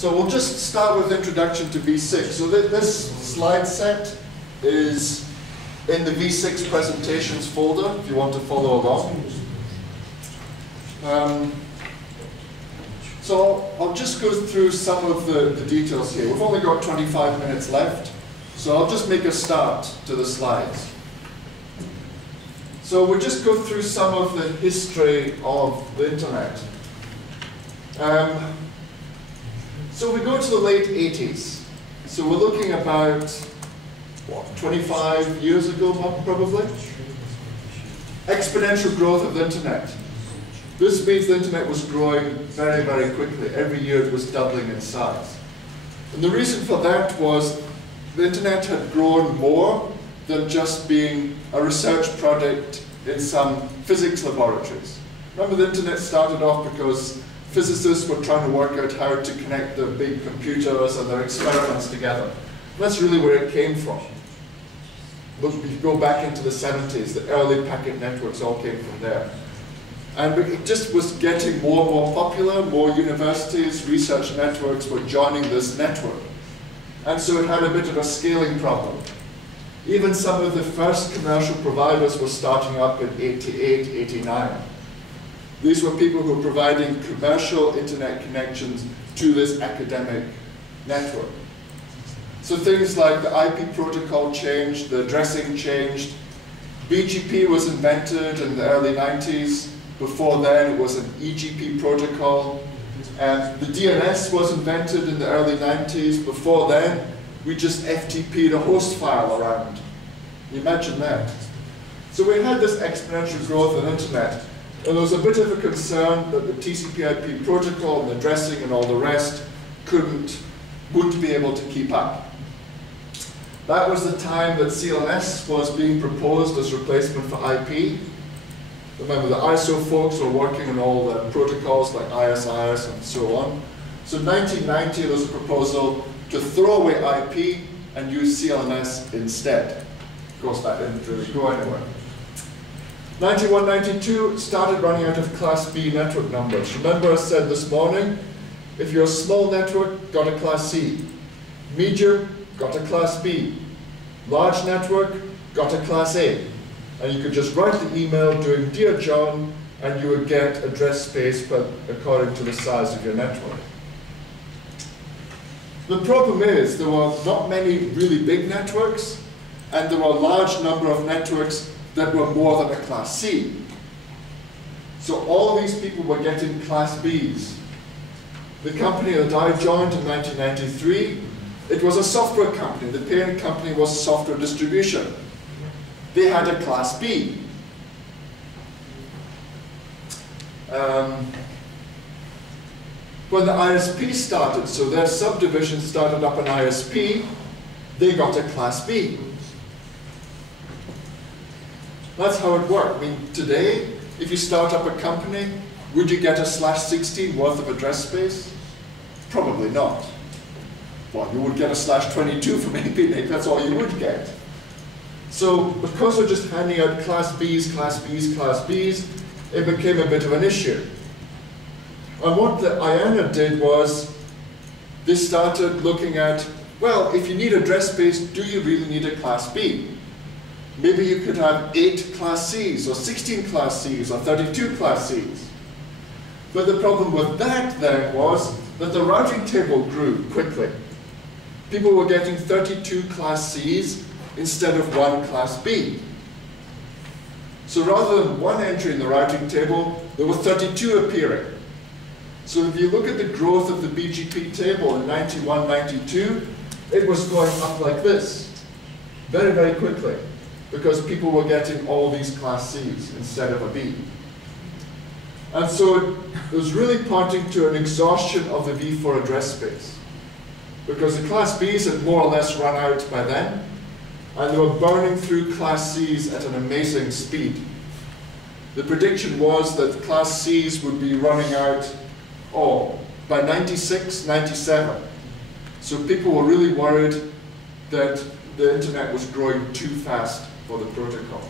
So we'll just start with introduction to V6. So this slide set is in the V6 presentations folder if you want to follow along. So I'll just go through some of the details here. We've only got 25 minutes left, so I'll just make a start to the slides. So we'll just go through some of the history of the internet. So we go to the late 80s. So we're looking about, what, 25 years ago, probably? Exponential growth of the internet. This means the internet was growing very, very quickly. Every year it was doubling in size. And the reason for that was the internet had grown more than just being a research project in some physics laboratories. Remember, the internet started off because physicists were trying to work out how to connect the big computers and their experiments together. And that's really where it came from. But if you go back into the 70s, the early packet networks all came from there. And it just was getting more and more popular. More universities, research networks were joining this network. And so it had a bit of a scaling problem. Even some of the first commercial providers were starting up in 88, 89. These were people who were providing commercial internet connections to this academic network. So things like the IP protocol changed, the addressing changed. BGP was invented in the early 90s. Before then, it was an EGP protocol. And the DNS was invented in the early 90s. Before then, we just FTP'd a host file around. Can you imagine that? So we had this exponential growth of the internet. And there was a bit of a concern that the TCP/IP protocol and the addressing and all the rest wouldn't be able to keep up. That was the time that CLNS was being proposed as replacement for IP. Remember, the ISO folks were working on all the protocols like ISIS and so on. So in 1990, there was a proposal to throw away IP and use CLNS instead. Of course, that didn't really go anywhere. 91, 92 started running out of Class B network numbers. Remember I said this morning, if you're a small network, got a Class C. Medium, got a Class B. Large network, got a Class A. And you could just write the email doing Dear John, and you would get address space according to the size of your network. The problem is there were not many really big networks, and there were a large number of networks that were more than a Class C. So all these people were getting Class Bs. The company that I joined in 1993, it was a software company. The parent company was Software Distribution. They had a Class B. When the ISP started, so their subdivision started up an ISP, they got a Class B. That's how it worked. I mean, today, if you start up a company, would you get a /16 worth of address space? Probably not. Well, you would get a /22 from APNIC, that's all you would get. So because we're just handing out Class Bs, Class Bs, Class Bs, it became a bit of an issue. And what the IANA did was, they started looking at, well, if you need address space, do you really need a Class B? Maybe you could have 8 Class Cs, or 16 Class Cs, or 32 Class Cs. But the problem with that then was that the routing table grew quickly. People were getting 32 Class Cs instead of 1 Class B. So rather than 1 entry in the routing table, there were 32 appearing. So if you look at the growth of the BGP table in 91, 92, it was going up like this, very, very quickly, because people were getting all these Class Cs instead of a B. And so it was really pointing to an exhaustion of the V4 address space, because the Class Bs had more or less run out by then, and they were burning through Class Cs at an amazing speed. The prediction was that Class Cs would be running out, by 96, 97. So people were really worried that the internet was growing too fast for the protocol.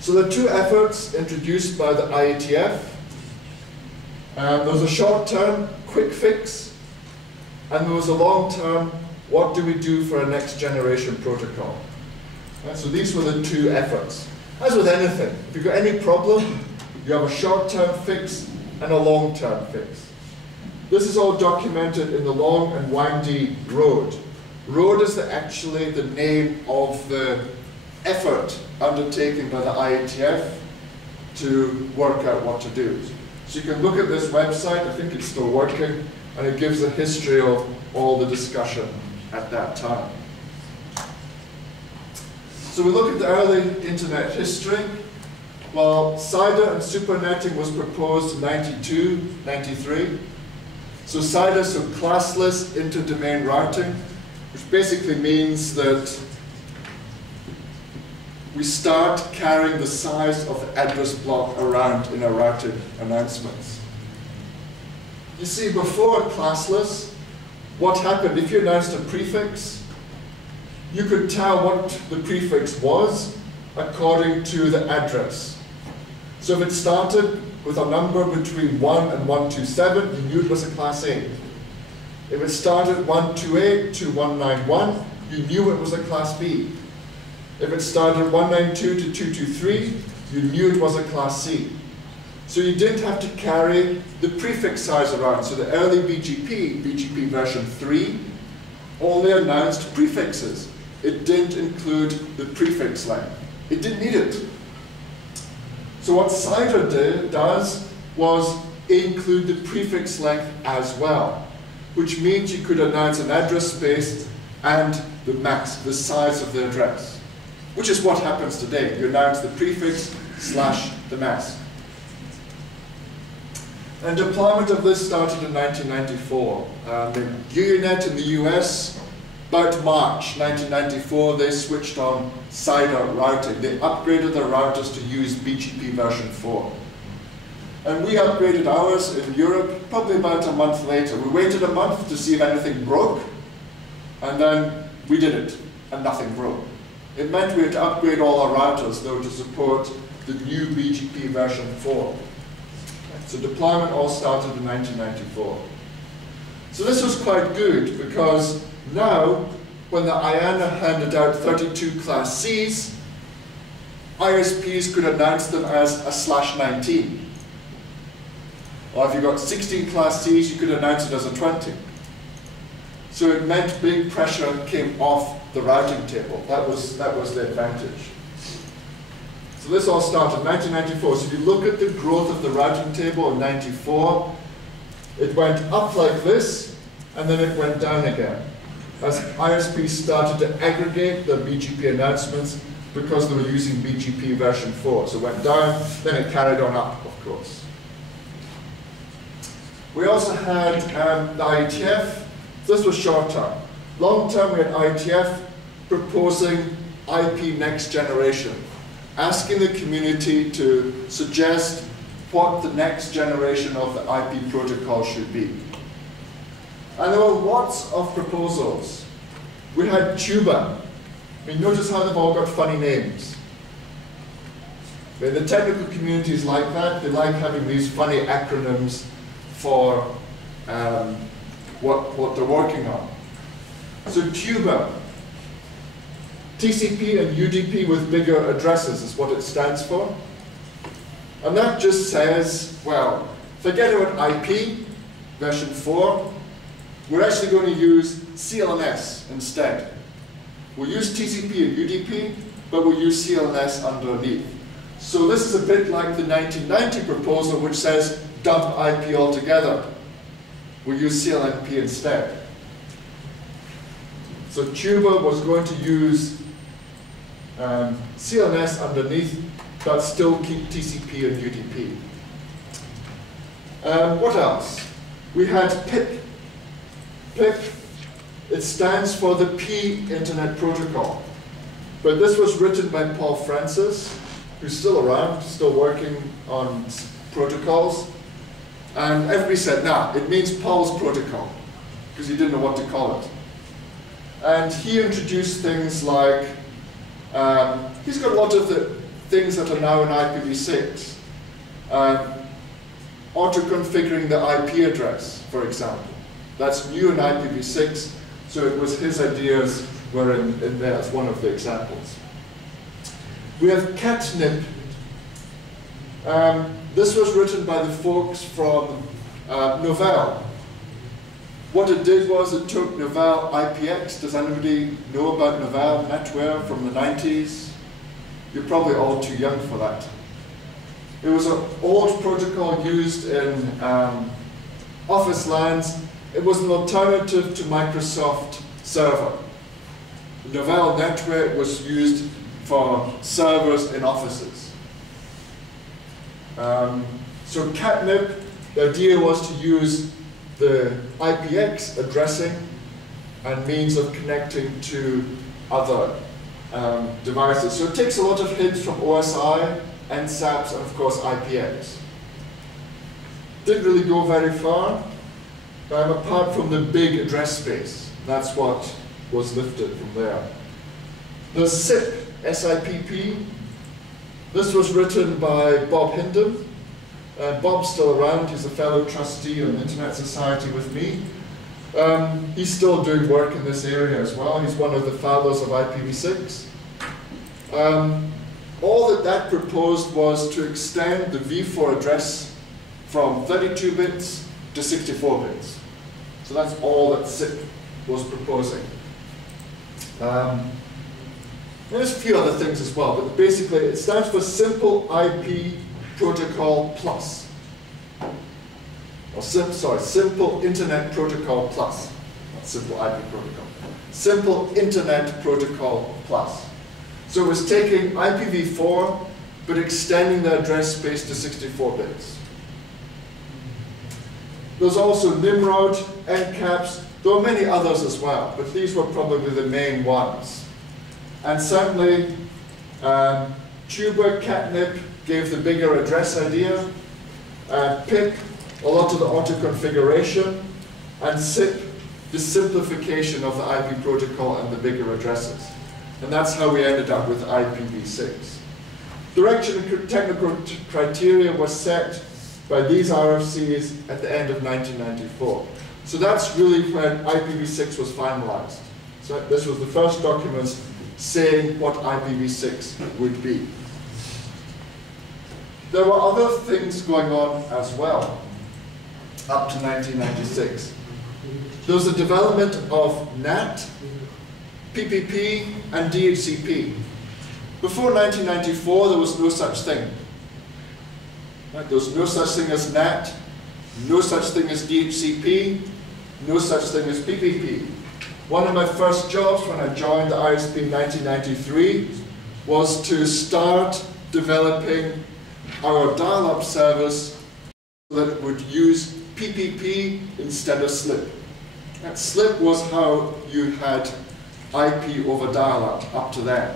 So there are 2 efforts introduced by the IETF. There's a short-term quick fix and there was a long-term, what do we do for a next generation protocol? So these were the two efforts. As with anything, if you've got any problem, you have a short-term fix and a long-term fix. This is all documented in the long and windy road. Road is actually the name of the effort undertaken by the IETF to work out what to do. So you can look at this website, I think it's still working, and it gives a history of all the discussion at that time. So we look at the early internet history. Well, CIDR and supernetting was proposed in 92, 93. So CIDR, so classless inter-domain routing, which basically means that we start carrying the size of the address block around in our routing announcements. You see, before classless, what happened? If you announced a prefix, you could tell what the prefix was according to the address. So if it started with a number between 1 and 127, you knew it was a class A. If it started 128 to 191, you knew it was a class B. If it started 192 to 223, you knew it was a class C. So you didn't have to carry the prefix size around. So the early BGP version 3, only announced prefixes. It didn't include the prefix length. It didn't need it. So what CIDR does was include the prefix length as well, which means you could announce an address space and the mask, the size of the address, which is what happens today. You announce the prefix / the mask. And deployment of this started in 1994. In UUNet in the US, about March 1994, they switched on CIDR routing. They upgraded their routers to use BGP version 4. And we upgraded ours in Europe probably about a month later. We waited a month to see if anything broke, and then we did it, and nothing broke. It meant we had to upgrade all our routers, though, to support the new BGP version 4. So deployment all started in 1994. So this was quite good, because now, when the IANA handed out 32 class Cs, ISPs could announce them as a /19. Or if you got 16 class Cs, you could announce it as a 20. So it meant big pressure came off the routing table. That was the advantage. So this all started in 1994. So if you look at the growth of the routing table in 94, it went up like this, and then it went down again, as ISPs started to aggregate the BGP announcements because they were using BGP version 4. So it went down, then it carried on up, of course. We also had the IETF. This was short term. Long term, we had IETF proposing IP next generation, asking the community to suggest what the next generation of the IP protocol should be. And there were lots of proposals. We had Tuba. I mean, notice how they've all got funny names. I mean, the technical communities like that. They like having these funny acronyms for what they're working on. So Tuba, TCP and UDP with bigger addresses is what it stands for. And that just says, well, forget about IP, version 4. We're actually going to use CLNS instead. We'll use TCP and UDP, but we'll use CLNS underneath. So this is a bit like the 1990 proposal, which says dump IP altogether. We'll use CLNP instead. So Tuba was going to use CLNS underneath, but still keep TCP and UDP. What else? We had PIP. PIP, it stands for the P Internet Protocol. But this was written by Paul Francis, who's still around, still working on protocols. And everybody said, nah, it means Paul's protocol, because he didn't know what to call it. And he introduced things like, he's got a lot of the things that are now in IPv6. Auto-configuring the IP address, for example. That's new in IPv6, so it was his ideas were in there as one of the examples. We have catnip. This was written by the folks from Novell. What it did was it took Novell IPX. Does anybody know about Novell NetWare from the 90s? You're probably all too young for that. It was an old protocol used in office lands. It was an alternative to Microsoft Server. Novell NetWare was used for servers in offices. So catnip, the idea was to use the IPX addressing and means of connecting to other devices. So it takes a lot of hints from OSI, NSAPs, and of course IPX. Didn't really go very far, apart from the big address space. That's what was lifted from there. The SIP, S-I-P-P, this was written by Bob Hindem. Bob's still around, he's a fellow trustee of the Internet Society with me. He's still doing work in this area as well. He's one of the fathers of IPv6. All that proposed was to extend the v4 address from 32 bits to 64 bits. So that's all that SIP was proposing. There's a few other things as well, but basically it stands for Simple IP Protocol Plus. Or Simple Internet Protocol Plus. Not Simple IP Protocol. Simple Internet Protocol Plus. So it was taking IPv4, but extending the address space to 64 bits. There's also Nimrod, NCAPs. There were many others as well, but these were probably the main ones. And certainly, Tuber, catnip gave the bigger address idea, PIP, a lot of the auto-configuration, and SIP, the simplification of the IP protocol and the bigger addresses. And that's how we ended up with IPv6. Direction and technical criteria was set by these RFCs at the end of 1994. So that's really when IPv6 was finalized. So this was the first documents saying what IPv6 would be. There were other things going on as well up to 1996. There was the development of NAT, PPP, and DHCP. Before 1994, there was no such thing. There was no such thing as NAT, no such thing as DHCP, no such thing as PPP. One of my first jobs when I joined the ISP in 1993 was to start developing our dial-up service so that it would use PPP instead of SLIP. And SLIP was how you had IP over dial-up up to then.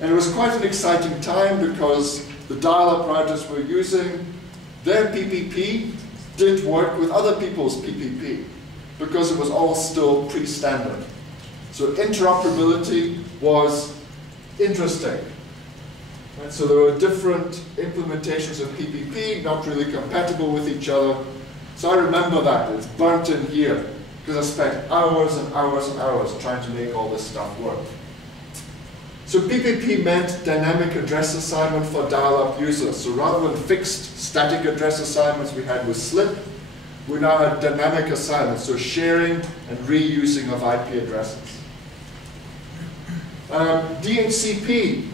And it was quite an exciting time because the dial-up routers we're using, their PPP didn't work with other people's PPP because it was all still pre-standard. So interoperability was interesting. And so there were different implementations of PPP, not really compatible with each other. So I remember that, it's burnt in here, because I spent hours and hours and hours trying to make all this stuff work. So PPP meant dynamic address assignment for dial-up users. So rather than fixed static address assignments we had with SLIP, we now had dynamic assignments, so sharing and reusing of IP addresses. DHCP.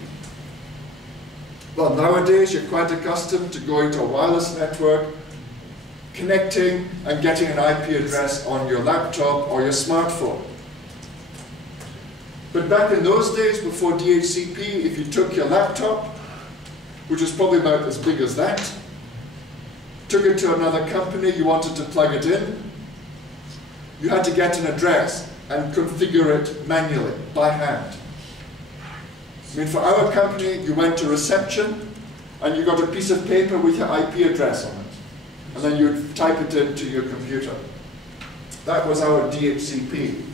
Well, nowadays you're quite accustomed to going to a wireless network, connecting and getting an IP address on your laptop or your smartphone. But back in those days, before DHCP, if you took your laptop, which was probably about as big as that, took it to another company, you wanted to plug it in, you had to get an address and configure it manually, by hand. I mean, for our company, you went to reception and you got a piece of paper with your IP address on it. And then you would type it into your computer. That was our DHCP.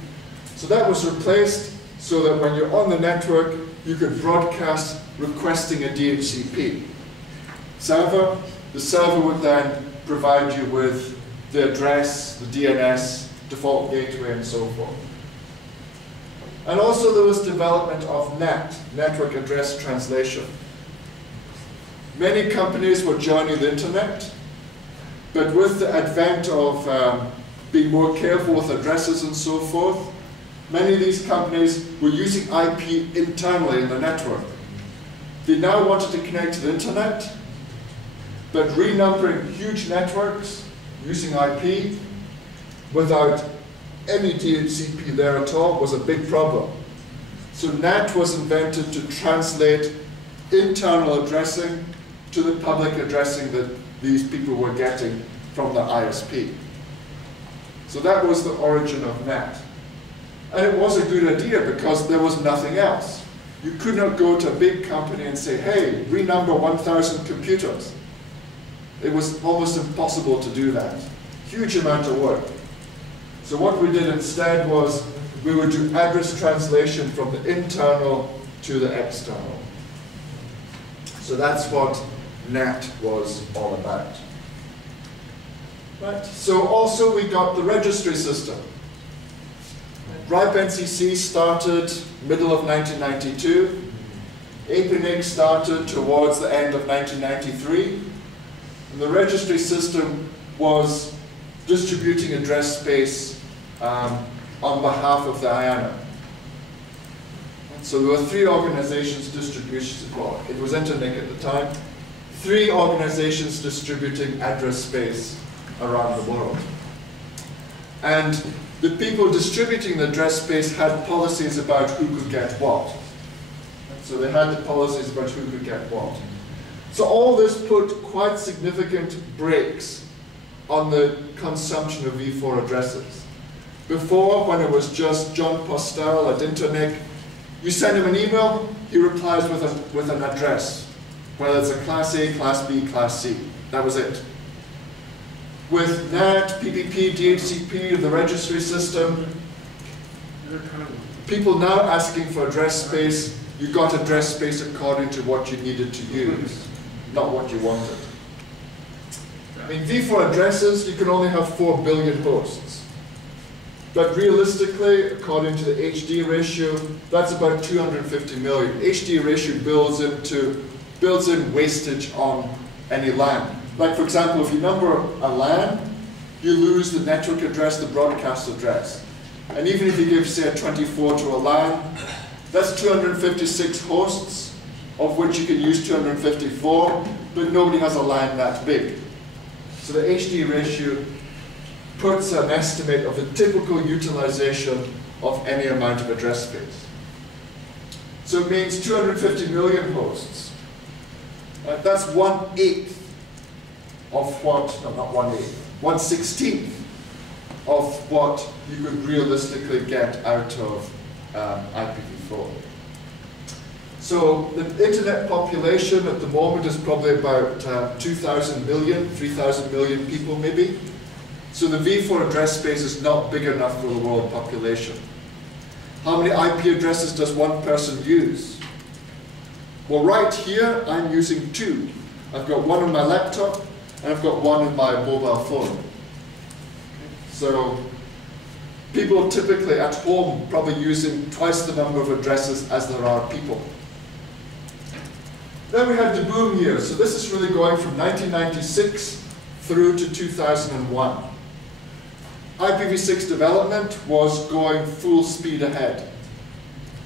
So that was replaced so that when you're on the network, you could broadcast requesting a DHCP server. The server would then provide you with the address, the DNS, default gateway, and so forth. And also there was development of NAT, Network Address Translation. Many companies were joining the internet, but with the advent of being more careful with addresses and so forth, many of these companies were using IP internally in the network. They now wanted to connect to the internet, but renumbering huge networks using IP without any DHCP there at all was a big problem. So NAT was invented to translate internal addressing to the public addressing that these people were getting from the ISP. So that was the origin of NAT. And it was a good idea because there was nothing else. You could not go to a big company and say, hey, renumber 1,000 computers. It was almost impossible to do that. Huge amount of work. So what we did instead was we would do address translation from the internal to the external. So that's what NAT was all about. Right. So also we got the registry system. RIPE NCC started middle of 1992. APNIC started towards the end of 1993. And the registry system was distributing address space on behalf of the IANA. So there were 3 organizations distributing, well, it was Internic at the time, 3 organizations distributing address space around the world. And the people distributing the address space had policies about who could get what. So they had the policies about who could get what. So all this put quite significant brakes on the consumption of V4 addresses. Before, when it was just John Postel at Internic, you send him an email, he replies with an address, whether it's a Class A, Class B, Class C. That was it. With NAT, PPP, DHCP, the registry system, people now asking for address space, you got address space according to what you needed to use, not what you wanted. I mean, V4 addresses, you can only have 4 billion hosts. But realistically, according to the HD ratio, that's about 250 million. HD ratio builds in wastage on any LAN. Like, for example, if you number a LAN, you lose the network address, the broadcast address. And even if you give, say, a 24 to a LAN, that's 256 hosts, of which you can use 254, but nobody has a LAN that big. So the HD ratio puts an estimate of the typical utilization of any amount of address space. So it means 250 million hosts. That's 1/8 of what, no, not 1/8, 1/16 of what you could realistically get out of IPv4. So the internet population at the moment is probably about 2,000 million, 3,000 million people maybe. So the V4 address space is not big enough for the world population. How many IP addresses does one person use? Well, right here, I'm using 2. I've got one on my laptop, and I've got one on my mobile phone. So people typically at home probably using twice the number of addresses as there are people. Then we had the boom years. So this is really going from 1996 through to 2001. IPv6 development was going full speed ahead.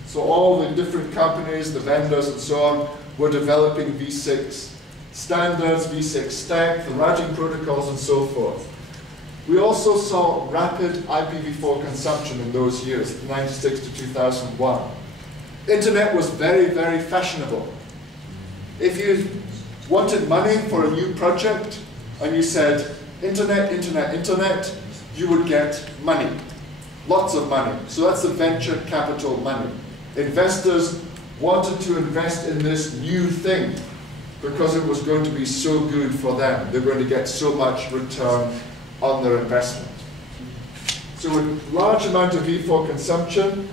So all the different companies, the vendors and so on, were developing V6 standards, V6 stack, the routing protocols and so forth. We also saw rapid IPv4 consumption in those years, 96 to 2001. Internet was very, very fashionable. If you wanted money for a new project and you said, internet, internet, internet, you would get money, lots of money. So that's the venture capital money. Investors wanted to invest in this new thing because it was going to be so good for them. They're going to get so much return on their investment. So a large amount of V4 consumption.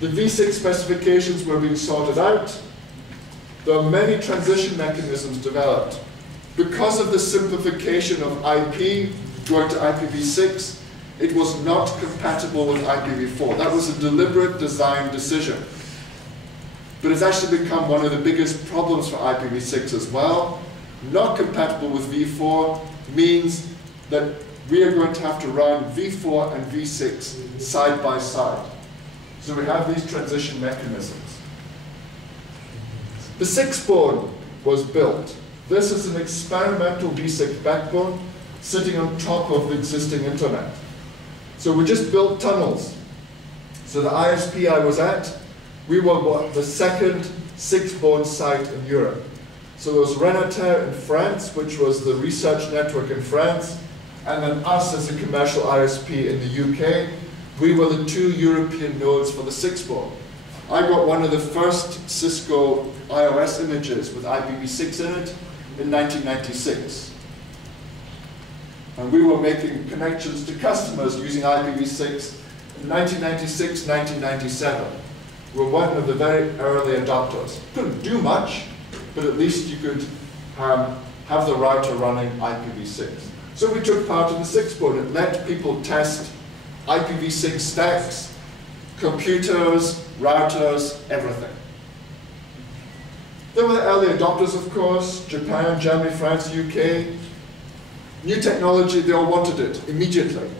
The V6 specifications were being sorted out. There are many transition mechanisms developed. Because of the simplification of IP, going to IPv6, it was not compatible with IPv4. That was a deliberate design decision. But it's actually become one of the biggest problems for IPv6 as well. Not compatible with v4 means that we are going to have to run v4 and v6 side by side. So we have these transition mechanisms. The 6-baud was built. This is an experimental v6 backbone sitting on top of the existing internet. So we just built tunnels. So the ISP I was at, we were the second 6-baud site in Europe. So there was Renatel in France, which was the research network in France, and then us as a commercial ISP in the UK. We were the 2 European nodes for the 6-baud. I got one of the first Cisco iOS images with IPv6 in it in 1996. And we were making connections to customers using IPv6 in 1996, 1997. We were one of the very early adopters. Couldn't do much, but at least you could have the router running IPv6. So we took part in the 6-baud and let people test IPv6 stacks, computers, routers, everything. There were the early adopters, of course, Japan, Germany, France, UK. New technology, they all wanted it immediately.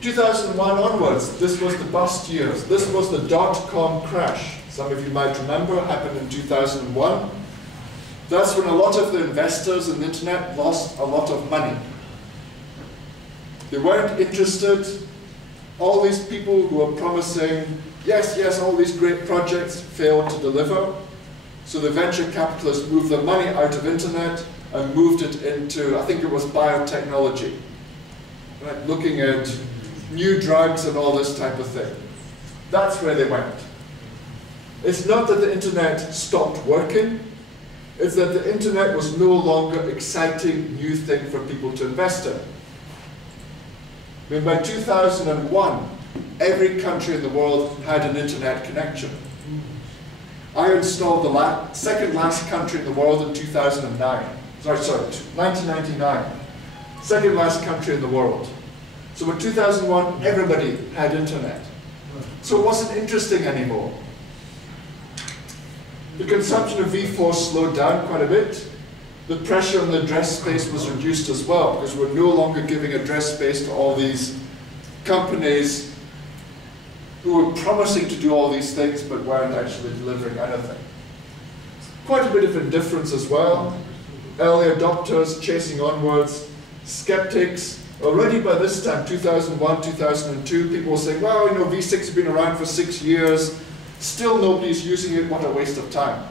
2001 onwards, this was the bust years. This was the Dotcom Crash. Some of you might remember, happened in 2001. That's when a lot of the investors in the internet lost a lot of money. They weren't interested. All these people who were promising, yes, yes, all these great projects failed to deliver. So the venture capitalists moved the money out of internet and moved it into, I think it was biotechnology, right? Looking at new drugs and all this type of thing. That's where they went. It's not that the internet stopped working, it's that the internet was no longer exciting new thing for people to invest in. I mean, by 2001, every country in the world had an internet connection. I installed the second last country in the world in 2009. Sorry, 1999. Second last country in the world. So in 2001, everybody had internet. So it wasn't interesting anymore. The consumption of v4 slowed down quite a bit. The pressure on the address space was reduced as well, because we're no longer giving address space to all these companies who were promising to do all these things but weren't actually delivering anything. Quite a bit of indifference as well. Early adopters chasing onwards. Skeptics. Already by this time, 2001, 2002, people were saying, well, you know, v6 has been around for 6 years. Still nobody's using it. What a waste of time.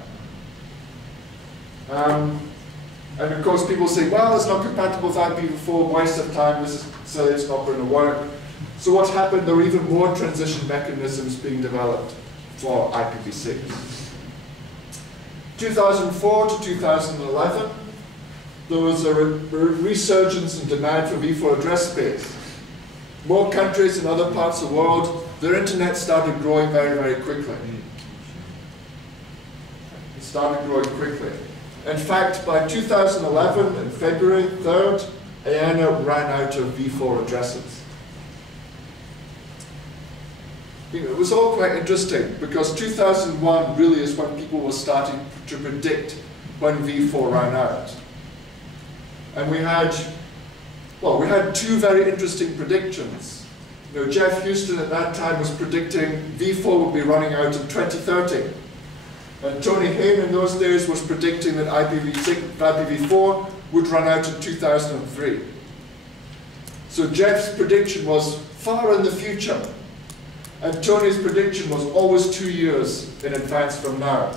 And of course, people say, well, it's not compatible with IPv4, waste of time, this is silly, it's not going to work. So what happened? There were even more transition mechanisms being developed for IPv6. 2004 to 2011, there was a resurgence in demand for v4 address space. More countries in other parts of the world, their internet started growing very, very quickly. It started growing quickly. In fact, by 2011, in February 3rd, IANA ran out of v4 addresses. You know, it was all quite interesting, because 2001 really is when people were starting to predict when v4 ran out. And we had 2 very interesting predictions. You know, Jeff Houston at that time was predicting v4 would be running out in 2030. And Tony Hayne in those days was predicting that IPv4 would run out in 2003. So Jeff's prediction was far in the future. And Tony's prediction was always 2 years in advance from now.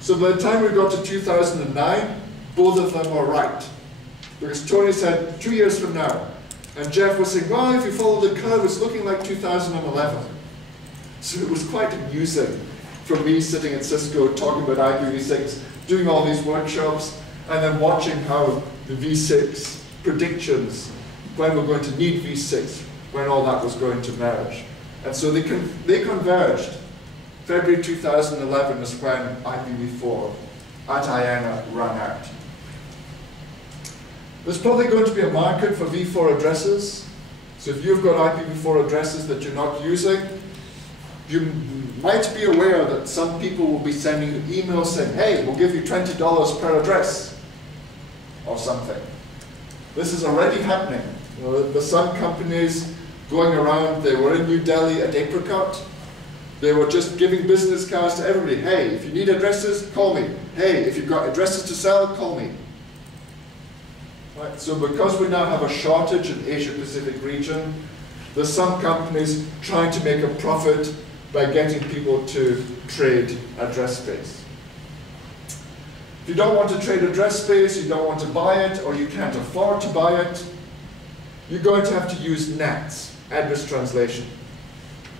So by the time we got to 2009, both of them were right. Because Tony said 2 years from now. And Jeff was saying, well, if you follow the curve, it's looking like 2011. So it was quite amusing for me sitting at Cisco talking about IPv6, doing all these workshops, and then watching how the v6 predictions, when we're going to need v6, when all that was going to merge. And so they converged. February 2011 is when IPv4 at IANA ran out. There's probably going to be a market for v4 addresses. So if you've got IPv4 addresses that you're not using, you might be aware that some people will be sending you emails saying, hey, we'll give you $20 per address, or something. This is already happening. You know, there's some companies going around, they were in New Delhi at Apricot, they were just giving business cards to everybody. Hey, if you need addresses, call me. Hey, if you've got addresses to sell, call me. Right, so because we now have a shortage in Asia Pacific region, there's some companies trying to make a profit by getting people to trade address space. If you don't want to trade address space, you don't want to buy it, or you can't afford to buy it, you're going to have to use NATs, address translation.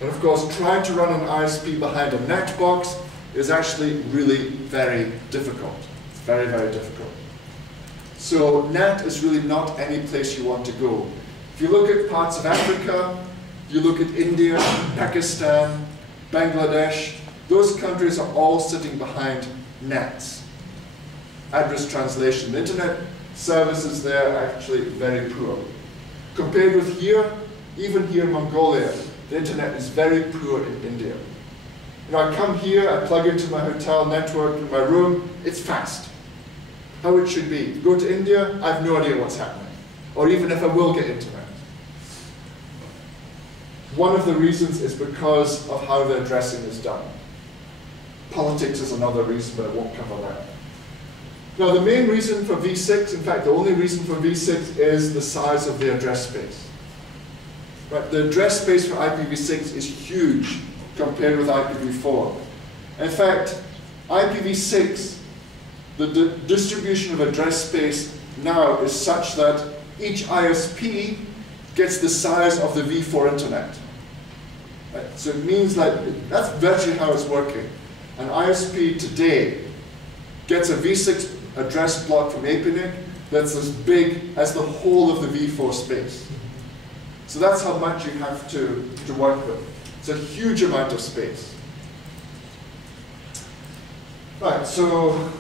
And of course, trying to run an ISP behind a NAT box is actually really very difficult. It's very, very difficult. So NAT is really not any place you want to go. If you look at parts of Africa, you look at India, Pakistan, Bangladesh, those countries are all sitting behind NATs, address translation. The internet services there are actually very poor. Compared with here, even here in Mongolia, the internet is very poor in India. You know, I come here, I plug into my hotel network in my room, it's fast. How it should be. Go to India, I have no idea what's happening, or even if I will get internet. One of the reasons is because of how the addressing is done. Politics is another reason, but I won't cover that. Now, the main reason for v6, in fact, the only reason for v6 is the size of the address space. Right? The address space for IPv6 is huge compared with IPv4. In fact, IPv6, the distribution of address space now is such that each ISP gets the size of the v4 internet. Right? So it means that that's virtually how it's working. An ISP today gets a v6 address block from APNIC that's as big as the whole of the v4 space. So that's how much you have to work with. It's a huge amount of space. Right, so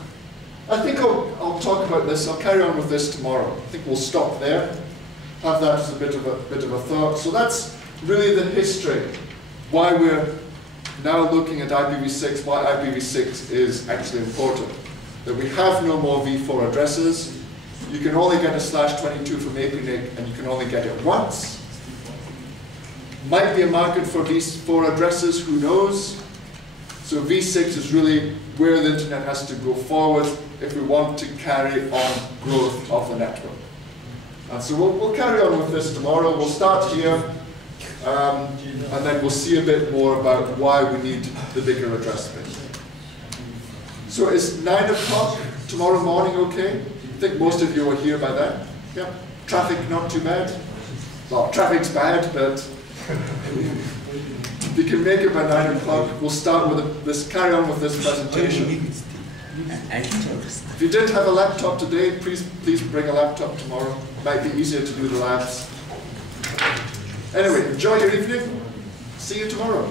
I think I'll talk about this. I'll carry on with this tomorrow. I think we'll stop there. Have that as a bit of a thought. So that's really the history. Why we're now looking at IPv6. Why IPv6 is actually important. That we have no more v4 addresses. You can only get a /22 from APNIC, and you can only get it once. Might be a market for v4 addresses. Who knows? So v6 is really where the internet has to go forward if we want to carry on growth of the network. And so we'll carry on with this tomorrow. We'll start here, and then we'll see a bit more about why we need the bigger address space. So is 9 o'clock tomorrow morning okay? I think most of you are here by then. Yeah. Traffic not too bad? Well, traffic's bad, but if you can make it by 9 o'clock, we'll start with this, carry on with this presentation. If you didn't have a laptop today, please bring a laptop tomorrow. Might be easier to do the labs. Anyway, enjoy your evening. See you tomorrow.